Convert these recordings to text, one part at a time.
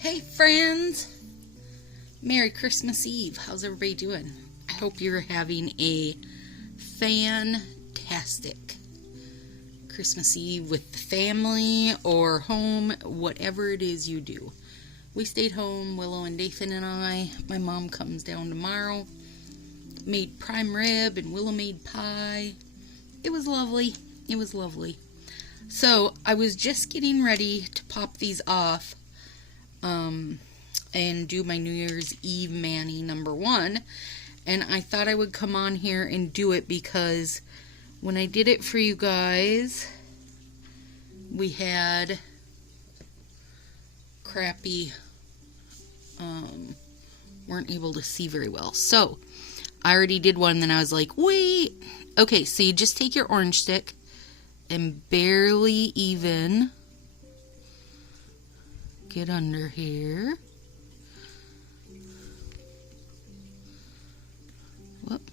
Hey friends! Merry Christmas Eve. How's everybody doing? I hope you're having a fantastic Christmas Eve with the family or home, whatever it is you do. We stayed home, Willow and Dathan and I. My mom comes down tomorrow. Made prime rib and Willow made pie. It was lovely. It was lovely. So I was just getting ready to pop these off and do my New Year's Eve Manny #1, and I thought I would come on here and do it because when I did it for you guys, we had crappy, weren't able to see very well. So I already did one, then I was like, wait. Okay, so you just take your orange stick and barely even get under here. Whoop.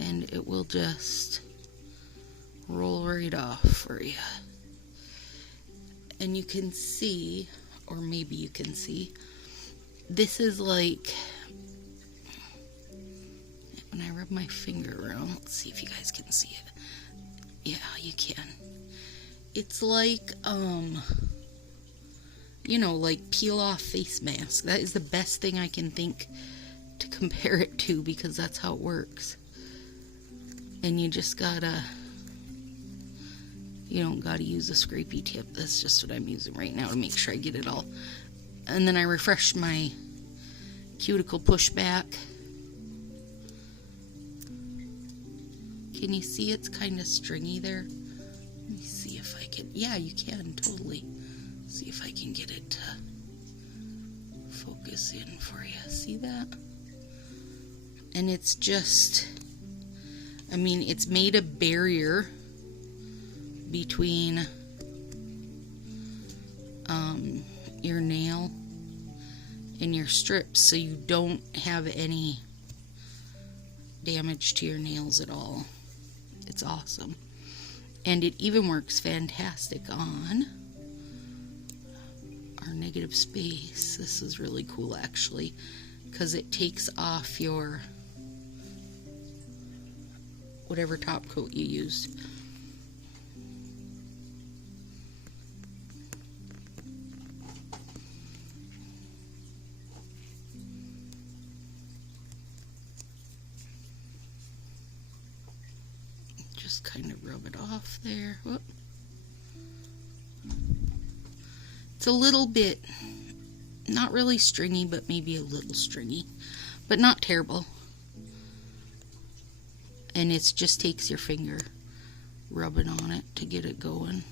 And it will just roll right off for you. And you can see, or maybe you can see, this is like, when I rub my finger around, let's see if you guys can see it. Yeah, you can. It's like, like peel off face mask. That is the best thing I can think to compare it to, because that's how it works. And you just gotta, you don't gotta use a scrapey tip. That's just what I'm using right now to make sure I get it all. And then I refresh my cuticle pushback. Can you see it's kind of stringy there? Let me see if I can. Yeah, you can, totally. See if I can get it to focus in for you. See that? And it's just, it's made a barrier between your nail and your strips, so you don't have any damage to your nails at all. It's awesome. And it even works fantastic on our negative space. This is really cool, actually, because it takes off your whatever top coat you used. Just kind of rub it off there. Whoop. It's a little bit, not really stringy, but maybe a little stringy, but not terrible. And it just takes your finger rubbing on it to get it going.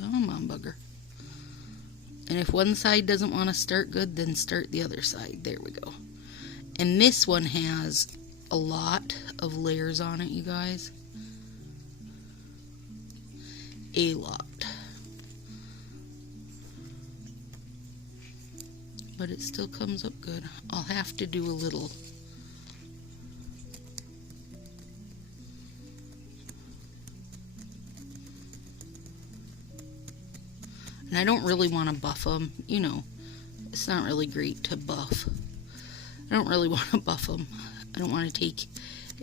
Come on, bugger. And if one side doesn't want to start good, then start the other side. There we go. And this one has a lot of layers on it, you guys. A lot. But it still comes up good. I'll have to do a little. And I don't really want to buff them. It's not really great to buff. I don't really want to buff them. I don't want to take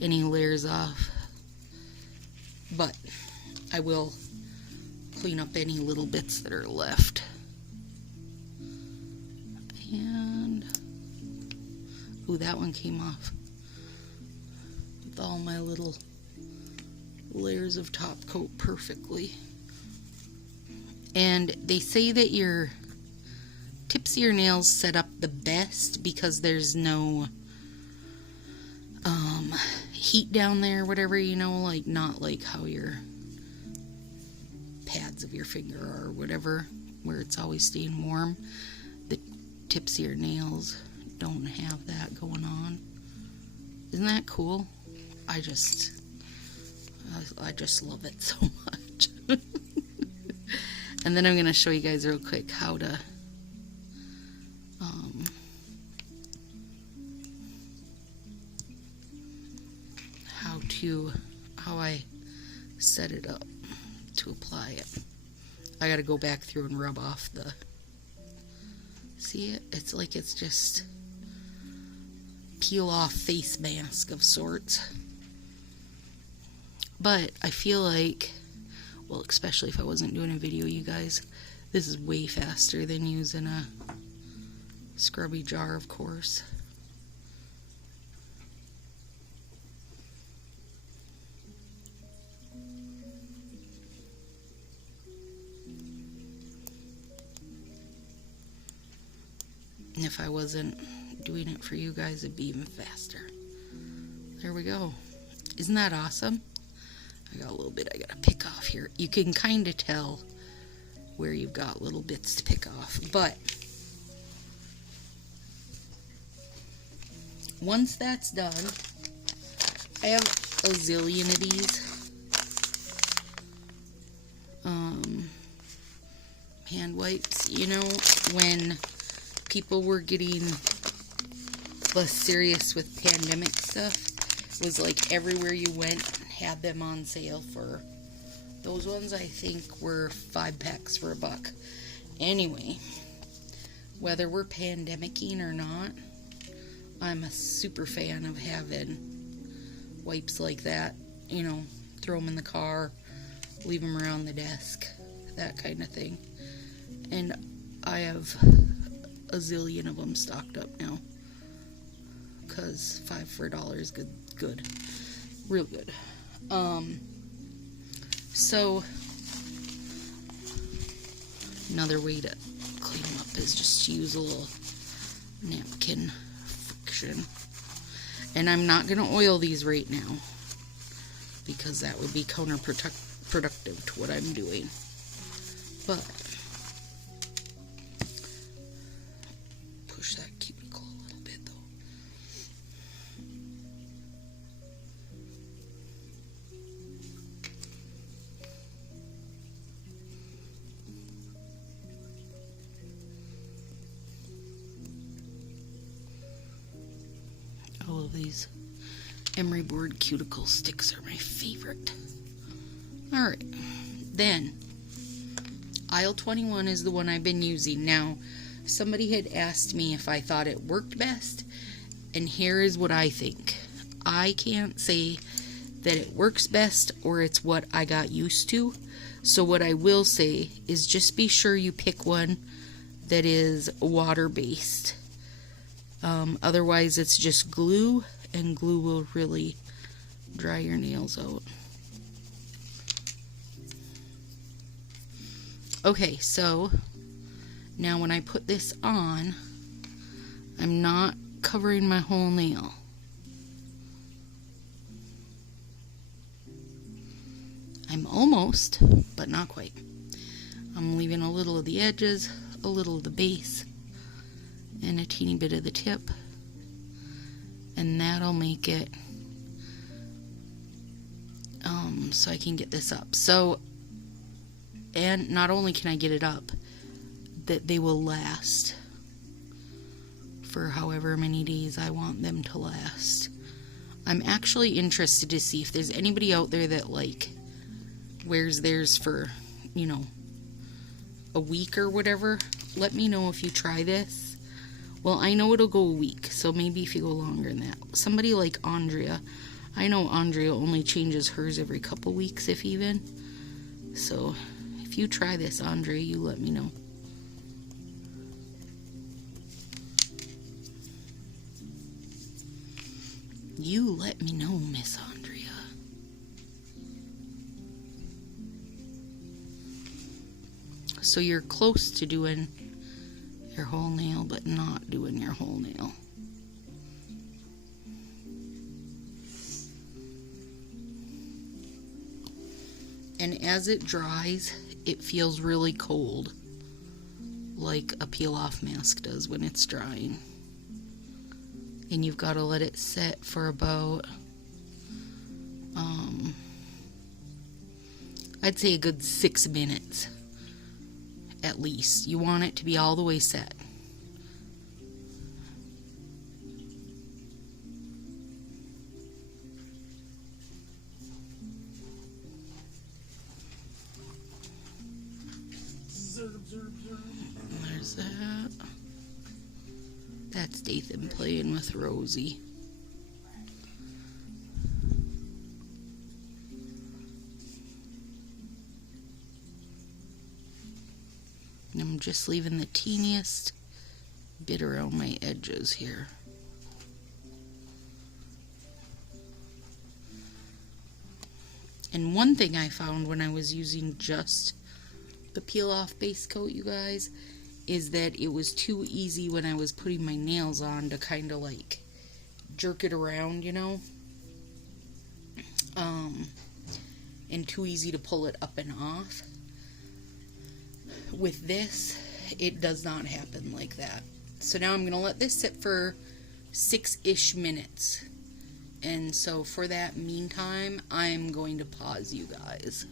any layers off. But I will clean up any little bits that are left. And, ooh, that one came off with all my little layers of top coat perfectly. And they say that your tips of your nails set up the best because there's no heat down there, whatever, like not like how your pads of your finger are, or whatever, where it's always staying warm. The tips of your nails don't have that going on. Isn't that cool? I just love it so much. And then I'm going to show you guys real quick how to how I set it up to apply it. I gotta go back through and rub off the... See it? It's like it's just peel off face mask of sorts. But I feel like, well, especially if I wasn't doing a video, you guys, this is way faster than using a scrubby jar, of course. And if I wasn't doing it for you guys, it'd be even faster. There we go. Isn't that awesome? I got a little bit I gotta pick off here. You can kind of tell where you've got little bits to pick off. But once that's done, I have a zillion of these. Hand wipes. You know, when people were getting less serious with pandemic stuff, it was like everywhere you went had them on sale for those ones. I think were 5 packs for $1. Anyway, whether we're pandemicking or not, I'm a super fan of having wipes like that. You know, throw them in the car, leave them around the desk, that kind of thing. And I have a zillion of them stocked up now, because 5 for $1 is good, real good. So another way to clean them up is just to use a little napkin friction. And I'm not going to oil these right now, because that would be counterproductive to what I'm doing. But push that cuticle a little bit though. All of these emery board cuticle sticks are my favorite. Alright, then aisle 21 is the one I've been using. Now, somebody had asked me if I thought it worked best, and here is what I think. I can't say that it works best or it's what I got used to. So what I will say is just be sure you pick one that is water-based. Otherwise, it's just glue, and glue will really dry your nails out. Okay, so now when I put this on, I'm not covering my whole nail. I'm almost, but not quite. I'm leaving a little of the edges, a little of the base, and a teeny bit of the tip, and that'll make it so I can get this up. So, and not only can I get it up, that they will last for however many days I want them to last. I'm actually interested to see if there's anybody out there that like wears theirs for, you know, a week or whatever. Let me know if you try this. Well, I know it'll go a week, so maybe if you go longer than that. Somebody like Andrea, I know Andrea only changes hers every couple weeks, if even. So if you try this, Andrea, you let me know. You let me know, Miss Andrea. So you're close to doing your whole nail, but not doing your whole nail. And as it dries, it feels really cold, like a peel-off mask does when it's drying. And you've got to let it set for about, I'd say a good 6 minutes, at least. You want it to be all the way set. That's Dathan playing with Rosie. And I'm just leaving the teeniest bit around my edges here. And one thing I found when I was using just the peel off base coat, you guys, is that it was too easy when I was putting my nails on to kind of like jerk it around, you know, and too easy to pull it up and off. With this, it does not happen like that. So now I'm going to let this sit for 6-ish minutes. And so for that meantime, I'm going to pause you guys.